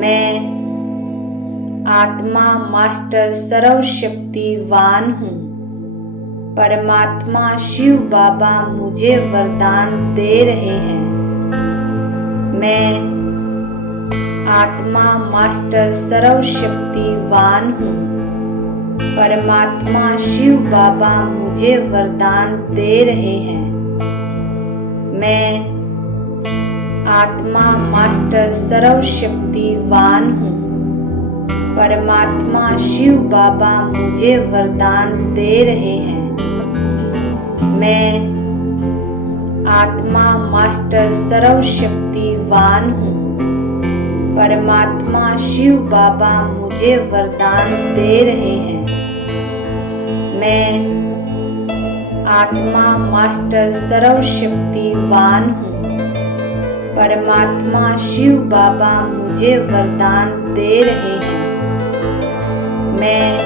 मैं आत्मा मास्टर सर्वशक्तिवान हूँ। परमात्मा शिव बाबा मुझे वरदान दे रहे हैं। मैं आत्मा मास्टर सर्वशक्तिवान हूँ। परमात्मा शिव बाबा मुझे वरदान दे रहे हैं। मैं आत्मा मास्टर सर्वशक्तिवान हूँ। परमात्मा शिव बाबा मुझे वरदान दे रहे हैं। मैं आत्मा मास्टर सर्वशक्तिवान हूँ। परमात्मा शिव बाबा मुझे वरदान दे रहे हैं। मैं आत्मा मास्टर सर्वशक्तिवान हूँ। परमात्मा शिव बाबा मुझे वरदान दे रहे हैं। मैं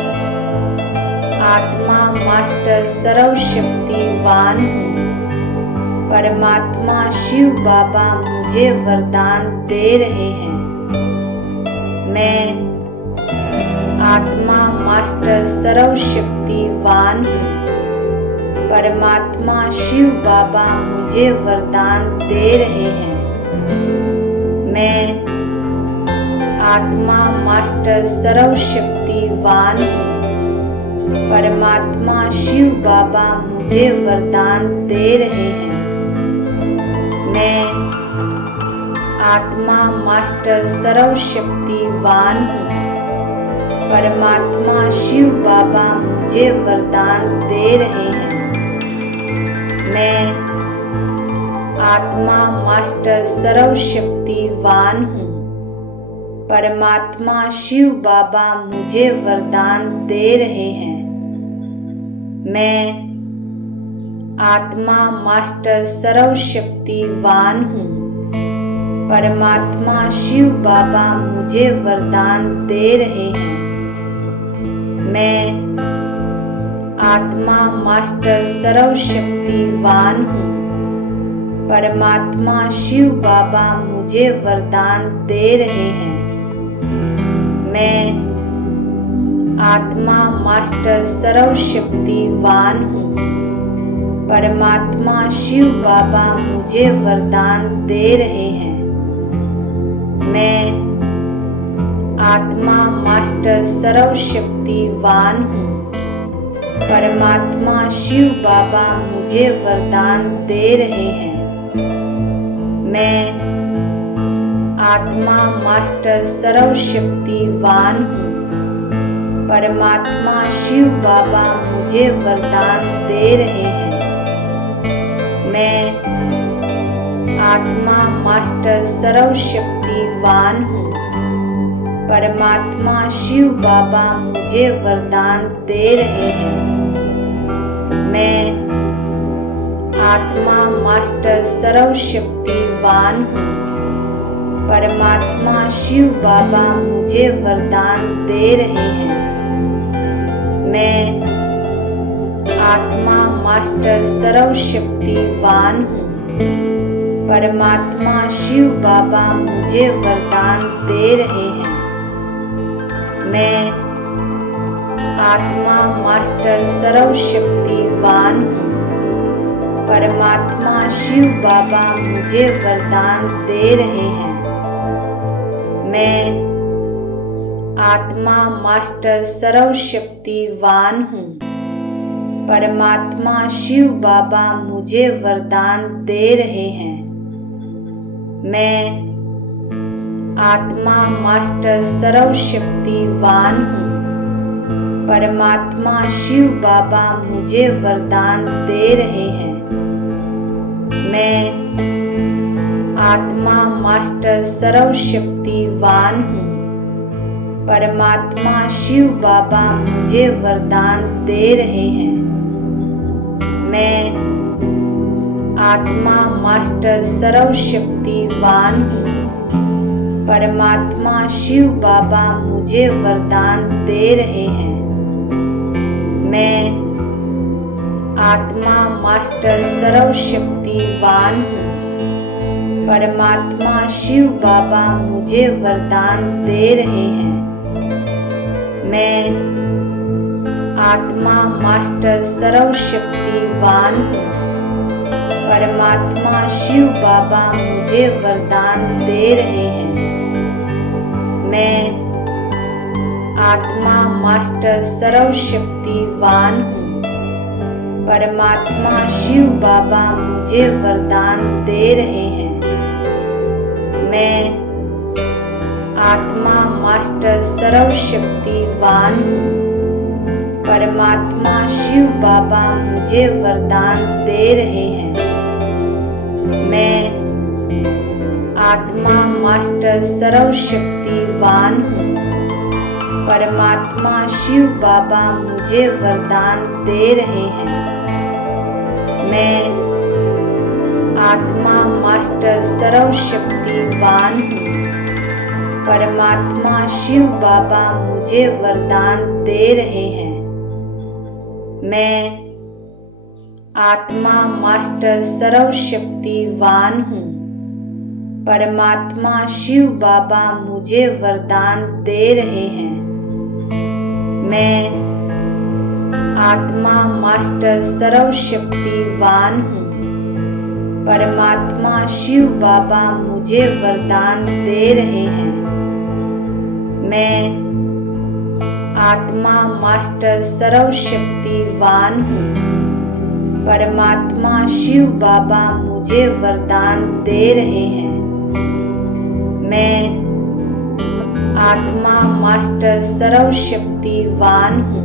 आत्मा मास्टर सर्वशक्तिवान हूँ। परमात्मा शिव बाबा मुझे वरदान दे रहे हैं। मैं आत्मा मास्टर सर्वशक्तिवान हूँ। परमात्मा शिव बाबा मुझे वरदान दे रहे हैं। मैं आत्मा मास्टर सर्वशक्तिवान हूँ। परमात्मा शिव बाबा मुझे वरदान दे रहे हैं। मैं आत्मा मास्टर सर्वशक्तिवान हूँ। परमात्मा शिव बाबा मुझे वरदान दे रहे हैं। मैं आत्मा मास्टर सर्वशक्तिवान हूँ। परमात्मा शिव बाबा मुझे वरदान दे रहे हैं। मैं आत्मा मास्टर सर्वशक्तिवान हूँ। परमात्मा शिव बाबा मुझे वरदान दे रहे हैं। मैं आत्मा मास्टर सर्वशक्तिवान हूँ। परमात्मा शिव बाबा मुझे वरदान दे रहे हैं। मैं आत्मा मास्टर सर्वशक्तिवान हूँ। परमात्मा शिव बाबा मुझे वरदान दे रहे हैं। मैं आत्मा मास्टर सर्वशक्तिवान हूँ। परमात्मा शिव बाबा मुझे वरदान दे रहे हैं। मैं आत्मा मास्टर सर्वशक्तिवान हूँ। परमात्मा शिव बाबा मुझे वरदान दे रहे हैं। मैं आत्मा मास्टर सर्वशक्तिवान हूँ। परमात्मा शिव बाबा मुझे वरदान दे रहे हैं। मैं आत्मा मास्टर सर्वशक्तिवान हूँ। परमात्मा शिव बाबा मुझे वरदान दे रहे हैं। मैं आत्मा मास्टर सर्वशक्तिवान हूँ। परमात्मा शिव बाबा मुझे वरदान दे रहे हैं। मैं आत्मा मास्टर सर्वशक्तिवान हूँ। परमात्मा शिव बाबा मुझे वरदान दे रहे हैं। मैं आत्मा मास्टर सर्वशक्तिवान हूँ। परमात्मा शिव बाबा मुझे वरदान दे रहे हैं। मैं आत्मा मास्टर सर्वशक्तिवान हूँ। परमात्मा शिव बाबा मुझे वरदान दे रहे हैं। मैं आत्मा मास्टर सर्वशक्तिवान हूँ। परमात्मा शिव बाबा मुझे वरदान दे रहे हैं। मैं आत्मा मास्टर सर्वशक्तिवान हूँ। परमात्मा शिव बाबा मुझे वरदान दे रहे हैं। मैं आत्मा मास्टर सर्वशक्तिवान हूँ। परमात्मा शिव बाबा मुझे वरदान दे रहे हैं। मैं आत्मा मास्टर सर्वशक्तिवान हूँ। परमात्मा शिव बाबा मुझे वरदान दे रहे हैं। मैं आत्मा मास्टर सर्वशक्तिवान हूँ। परमात्मा शिव बाबा मुझे वरदान दे रहे हैं। मैं आत्मा मास्टर सर्वशक्तिवान हूँ। परमात्मा शिव बाबा मुझे वरदान दे रहे हैं। मैं आत्मा मास्टर सर्वशक्तिवान हूँ। परमात्मा शिव बाबा मुझे वरदान दे रहे हैं। मैं आत्मा मास्टर सर्वशक्तिवान हूँ। परमात्मा शिव बाबा मुझे वरदान दे रहे हैं। मैं आत्मा मास्टर सर्वशक्तिवान हूँ। परमात्मा शिव बाबा मुझे वरदान दे रहे हैं। मैं आत्मा मास्टर सर्वशक्तिवान हूँ। परमात्मा शिव बाबा मुझे वरदान दे रहे हैं। मैं आत्मा मास्टर सर्वशक्तिवान हूँ। परमात्मा शिव बाबा मुझे वरदान दे रहे हैं। मैं आत्मा मास्टर सर्वशक्तिवान हूँ।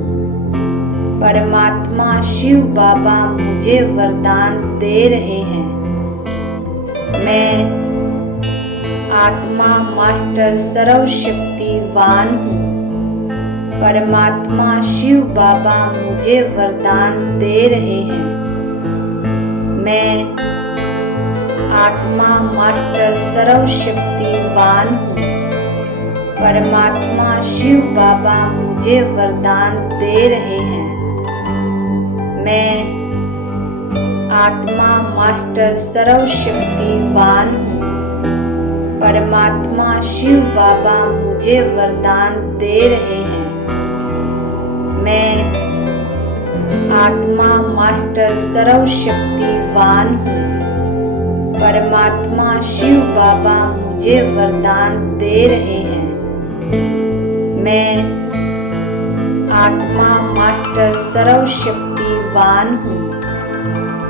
परमात्मा शिव बाबा मुझे वरदान दे रहे हैं। मैं आत्मा मास्टर सर्वशक्तिवान हूँ। परमात्मा शिव बाबा मुझे वरदान दे रहे हैं। मैं आत्मा मास्टर सर्वशक्तिवान हूँ। परमात्मा शिव बाबा मुझे वरदान दे रहे हैं। मैं आत्मा मास्टर सर्वशक्तिवान हूँ। परमात्मा शिव बाबा मुझे वरदान दे रहे हैं। मैं आत्मा मास्टर सर्वशक्तिवान हूँ। परमात्मा शिव बाबा मुझे वरदान दे रहे हैं। मैं आत्मा मास्टर सर्वशक्तिवान हूँ।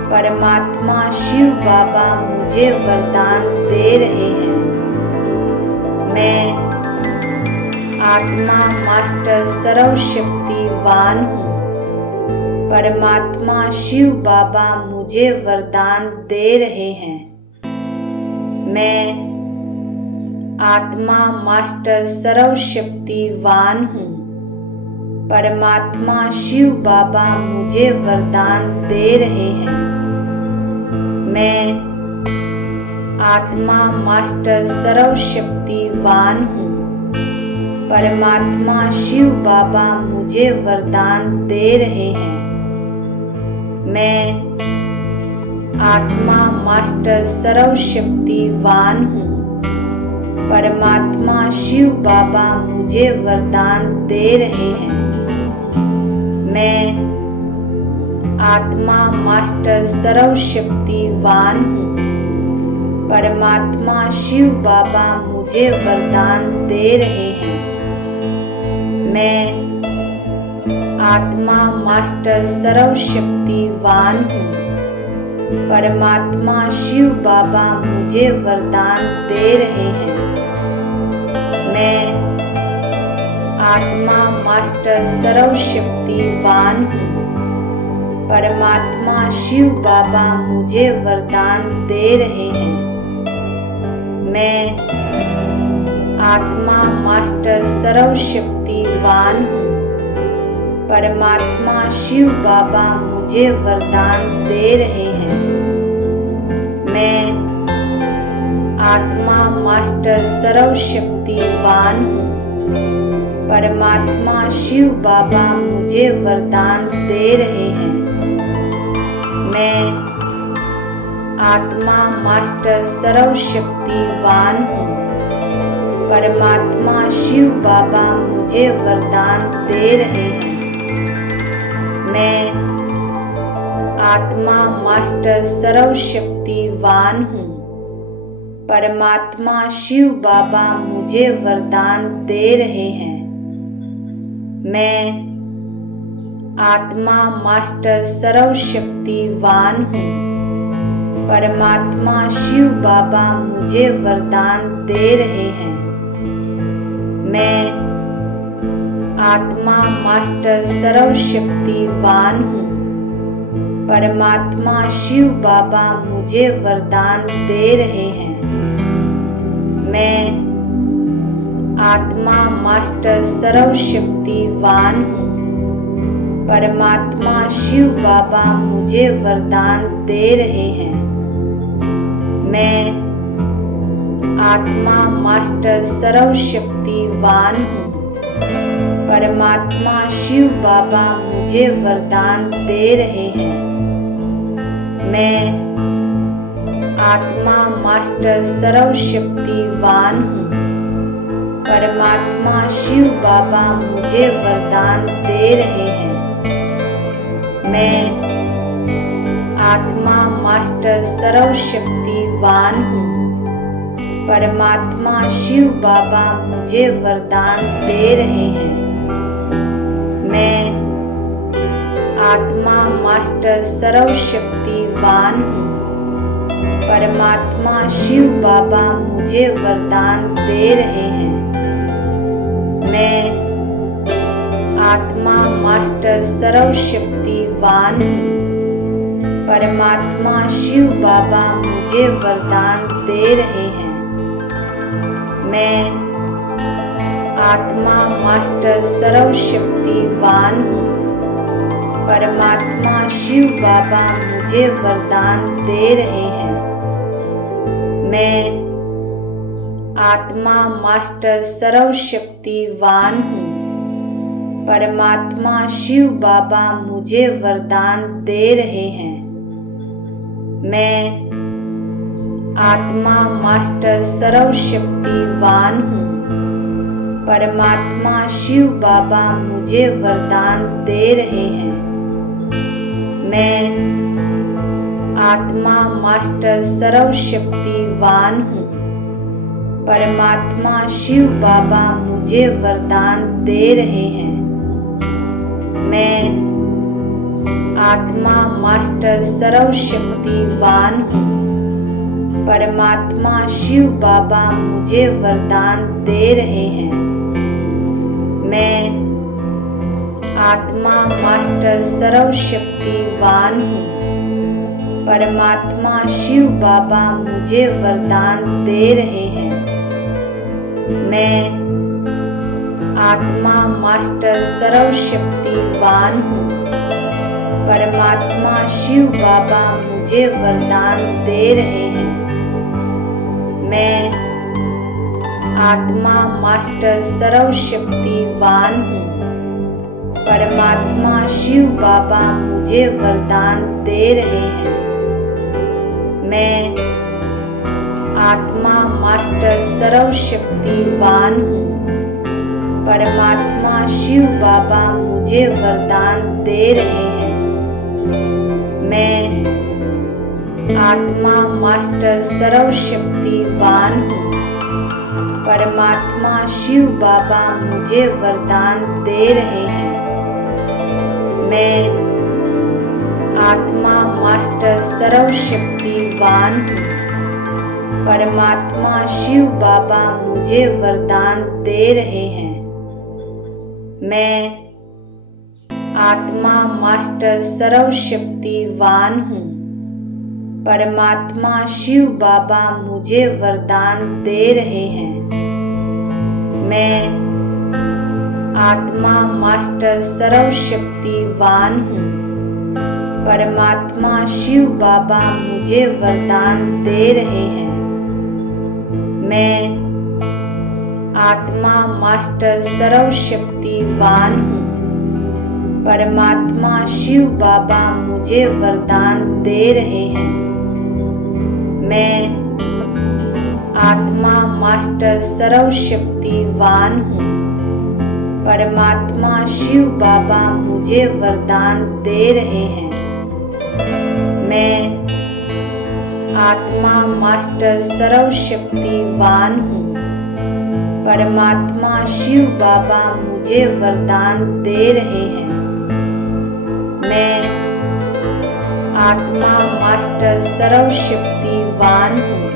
परमात्मा शिव बाबा मुझे वरदान दे रहे हैं। मैं आत्मा मास्टर सर्वशक्तिवान हूँ। परमात्मा शिव बाबा मुझे वरदान दे रहे हैं। मैं आत्मा मास्टर सर्वशक्तिवान हूँ। परमात्मा शिव बाबा मुझे वरदान दे रहे हैं। मैं आत्मा मास्टर सर्वशक्तिवान हूँ। परमात्मा शिव बाबा मुझे वरदान दे रहे हैं। मैं आत्मा मास्टर सर्वशक्तिवान हूँ। परमात्मा शिव बाबा मुझे वरदान दे रहे हैं। मैं आत्मा मास्टर सर्वशक्तिवान हूँ। परमात्मा शिव बाबा मुझे वरदान दे रहे हैं। मैं आत्मा मास्टर सर्वशक्तिवान हूँ। परमात्मा शिव बाबा मुझे वरदान दे रहे हैं। मैं आत्मा मास्टर सर्वशक्तिवान हूँ। परमात्मा शिव बाबा मुझे वरदान दे रहे हैं। मैं आत्मा मास्टर सर्वशक्तिवान हूँ। परमात्मा शिव बाबा मुझे वरदान दे रहे हैं। मैं आत्मा मास्टर सर्वशक्तिवान हूँ। परमात्मा शिव बाबा मुझे वरदान दे रहे हैं। मैं आत्मा मास्टर सर्वशक्तिवान हूँ। परमात्मा शिव बाबा मुझे वरदान दे रहे हैं। मैं आत्मा मास्टर सर्वशक्तिवान हूँ। परमात्मा शिव बाबा मुझे वरदान दे रहे हैं। मैं आत्मा मास्टर सर्वशक्तिवान हूँ। परमात्मा शिव बाबा मुझे वरदान दे रहे हैं। मैं आत्मा मास्टर सर्वशक्तिवान हूँ। परमात्मा शिव बाबा मुझे वरदान दे रहे हैं। मैं आत्मा मास्टर सर्वशक्तिवान हूँ। परमात्मा शिव बाबा मुझे वरदान दे रहे हैं। मैं आत्मा मास्टर सर्वशक्तिवान हूँ। परमात्मा शिव बाबा मुझे वरदान दे रहे हैं। मैं आत्मा मास्टर सर्वशक्तिवान हूँ। परमात्मा शिव बाबा मुझे वरदान दे रहे हैं। मैं आत्मा मास्टर सर्वशक्तिवान हूँ। परमात्मा शिव बाबा मुझे वरदान दे रहे हैं। मैं आत्मा मास्टर सर्वशक्तिवान हूँ। परमात्मा शिव बाबा मुझे वरदान दे रहे हैं। मैं आत्मा मास्टर सर्वशक्तिवान हूँ। परमात्मा शिव बाबा मुझे वरदान दे रहे हैं। मैं आत्मा मास्टर सर्वशक्तिवान हूँ। परमात्मा शिव बाबा मुझे वरदान दे रहे हैं। मैं आत्मा मास्टर सर्वशक्तिवान हूँ। परमात्मा शिव बाबा मुझे वरदान दे रहे हैं। मैं आत्मा मास्टर सर्वशक्तिवान हूँ। परमात्मा शिव बाबा मुझे वरदान दे रहे हैं। मैं आत्मा मास्टर सर्वशक्तिवान हूँ। परमात्मा शिव बाबा मुझे वरदान दे रहे हैं। मैं आत्मा मास्टर सर्वशक्तिवान हूँ। परमात्मा शिव बाबा मुझे वरदान दे रहे हैं। मैं आत्मा मास्टर सर्वशक्तिवान हूँ। परमात्मा शिव बाबा मुझे वरदान दे रहे हैं। मैं आत्मा मास्टर सर्वशक्तिवान हूँ। परमात्मा शिव बाबा मुझे वरदान दे रहे हैं। मैं आत्मा मास्टर सर्वशक्तिवान हूँ। परमात्मा शिव बाबा मुझे वरदान दे रहे हैं। मैं आत्मा मास्टर सर्वशक्तिवान हूँ। परमात्मा शिव बाबा मुझे वरदान दे रहे हैं। मैं आत्मा मास्टर सर्वशक्तिवान हूँ। परमात्मा शिव बाबा मुझे वरदान दे रहे हैं। मैं आत्मा मास्टर सर्वशक्तिवान हूँ। परमात्मा शिव बाबा मुझे वरदान दे रहे हैं। मैं आत्मा मास्टर सर्वशक्तिवान हूँ। परमात्मा शिव बाबा मुझे वरदान दे रहे हैं। मैं आत्मा मास्टर सर्वशक्तिवान हूँ। परमात्मा शिव बाबा मुझे वरदान दे रहे हैं। मैं आत्मा मास्टर सर्वशक्तिवान हूँ। परमात्मा शिव बाबा मुझे वरदान दे रहे हैं। मैं आत्मा मास्टर सर्वशक्तिवान हूँ। परमात्मा शिव बाबा मुझे वरदान दे रहे हैं। मैं आत्मा मास्टर सर्वशक्तिवान हूँ। परमात्मा शिव बाबा मुझे वरदान दे रहे हैं। मैं आत्मा मास्टर सर्वशक्तिवान हूँ।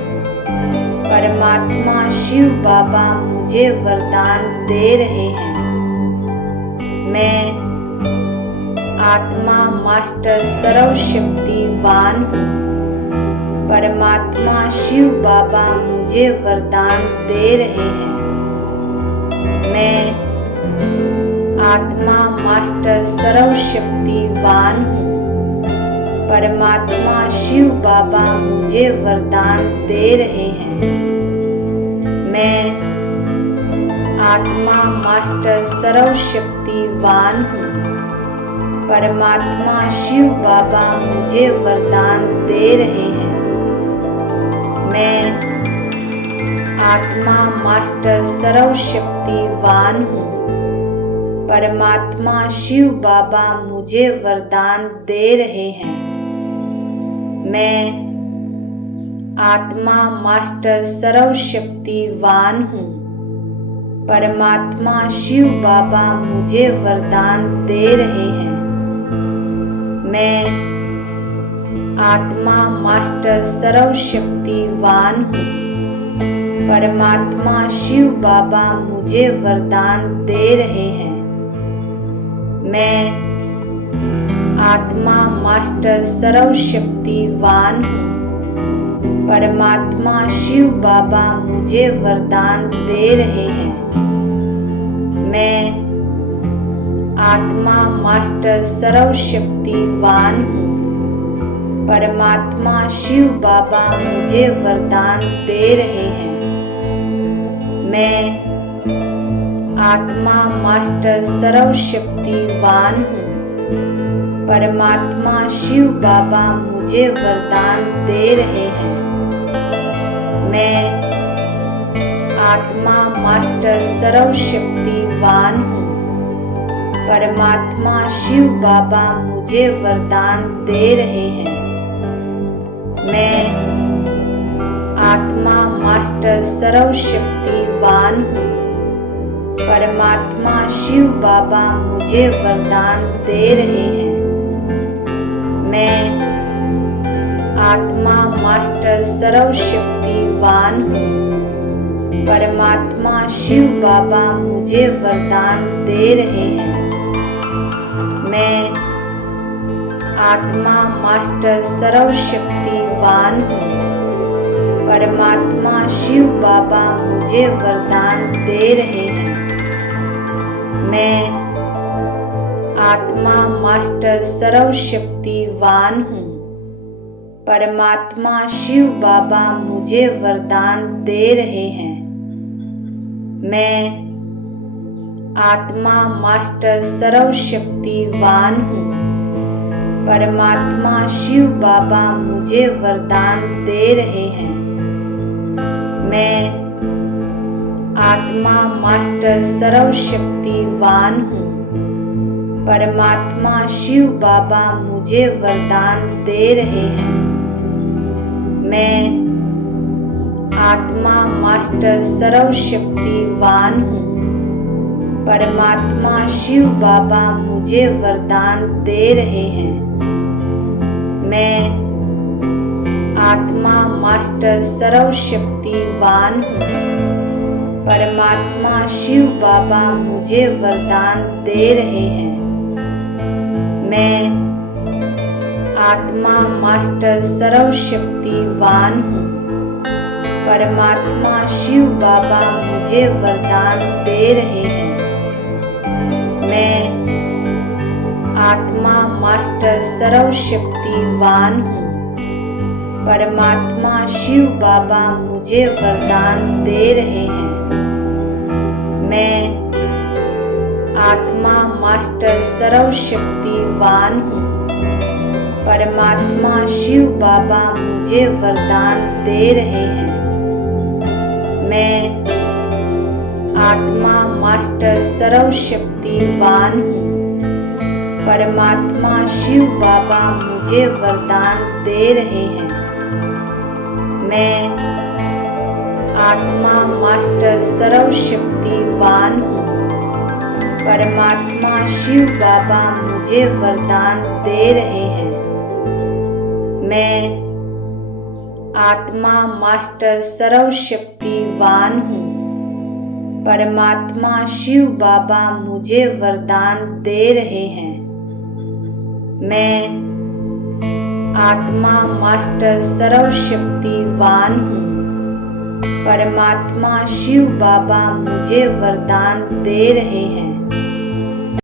परमात्मा शिव बाबा मुझे वरदान दे रहे हैं। मैं आत्मा मास्टर सर्वशक्तिवान हूँ। परमात्मा शिव बाबा मुझे वरदान दे रहे हैं। मैं आत्मा मास्टर सर्वशक्तिवान हूँ। परमात्मा शिव बाबा मुझे वरदान दे रहे हैं। मैं आत्मा मास्टर सर्वशक्तिवान हूँ। परमात्मा शिव बाबा मुझे वरदान दे रहे हैं। मैं आत्मा मास्टर सर्वशक्तिवान हूँ। परमात्मा शिव बाबा मुझे वरदान दे रहे हैं। मैं आत्मा मास्टर सर्वशक्तिवान हूँ। परमात्मा शिव बाबा मुझे वरदान दे रहे हैं। मैं आत्मा मास्टर सर्वशक्तिवान हूँ। परमात्मा शिव बाबा मुझे वरदान दे रहे हैं। मैं आत्मा मास्टर सर्वशक्तिवान हूँ। परमात्मा शिव बाबा मुझे वरदान दे रहे हैं। मैं आत्मा मास्टर सर्वशक्तिवान हूँ। परमात्मा शिव बाबा मुझे वरदान दे रहे हैं। मैं आत्मा मास्टर सर्वशक्तिवान हूँ। परमात्मा शिव बाबा मुझे वरदान दे रहे हैं। मैं आत्मा मास्टर सर्वशक्तिवान हूँ। परमात्मा शिव बाबा मुझे वरदान दे रहे हैं। मैं आत्मा मास्टर सर्वशक्तिवान हूँ। परमात्मा शिव बाबा मुझे वरदान दे रहे हैं। मैं आत्मा मास्टर सर्वशक्तिवान हूँ। परमात्मा शिव बाबा मुझे वरदान दे रहे हैं। मैं आत्मा मास्टर सर्वशक्तिवान हूँ। परमात्मा शिव बाबा मुझे वरदान दे रहे हैं। मैं आत्मा मास्टर सर्वशक्तिवान हूँ। परमात्मा शिव बाबा मुझे वरदान दे रहे हैं। मैं आत्मा मास्टर सर्वशक्तिवान हूँ। परमात्मा शिव बाबा मुझे वरदान दे रहे हैं। मैं आत्मा मास्टर सर्वशक्तिवान हूँ। परमात्मा शिव बाबा मुझे वरदान दे रहे हैं। मैं आत्मा मास्टर सर्वशक्तिवान हूँ। परमात्मा शिव बाबा मुझे वरदान दे रहे हैं। मैं आत्मा मास्टर सर्वशक्तिवान हूँ। परमात्मा शिव बाबा मुझे वरदान दे रहे हैं। मैं आत्मा मास्टर सर्वशक्तिवान हूँ। परमात्मा शिव बाबा मुझे वरदान दे रहे हैं। मैं आत्मा मास्टर सर्वशक्तिवान हूँ। परमात्मा शिव बाबा मुझे वरदान दे रहे हैं। मैं आत्मा मास्टर सर्वशक्तिवान हूँ। परमात्मा शिव बाबा मुझे वरदान दे रहे हैं। मैं आत्मा मास्टर सर्वशक्तिवान हूँ। परमात्मा शिव बाबा मुझे वरदान दे रहे हैं। मैं आत्मा मास्टर सर्वशक्तिवान हूँ। परमात्मा शिव बाबा मुझे वरदान दे रहे हैं। मैं आत्मा मास्टर सर्वशक्तिवान हूँ। परमात्मा शिव बाबा मुझे वरदान दे रहे हैं। मैं आत्मा मास्टर सर्वशक्तिवान हूँ। परमात्मा शिव बाबा मुझे वरदान दे रहे हैं।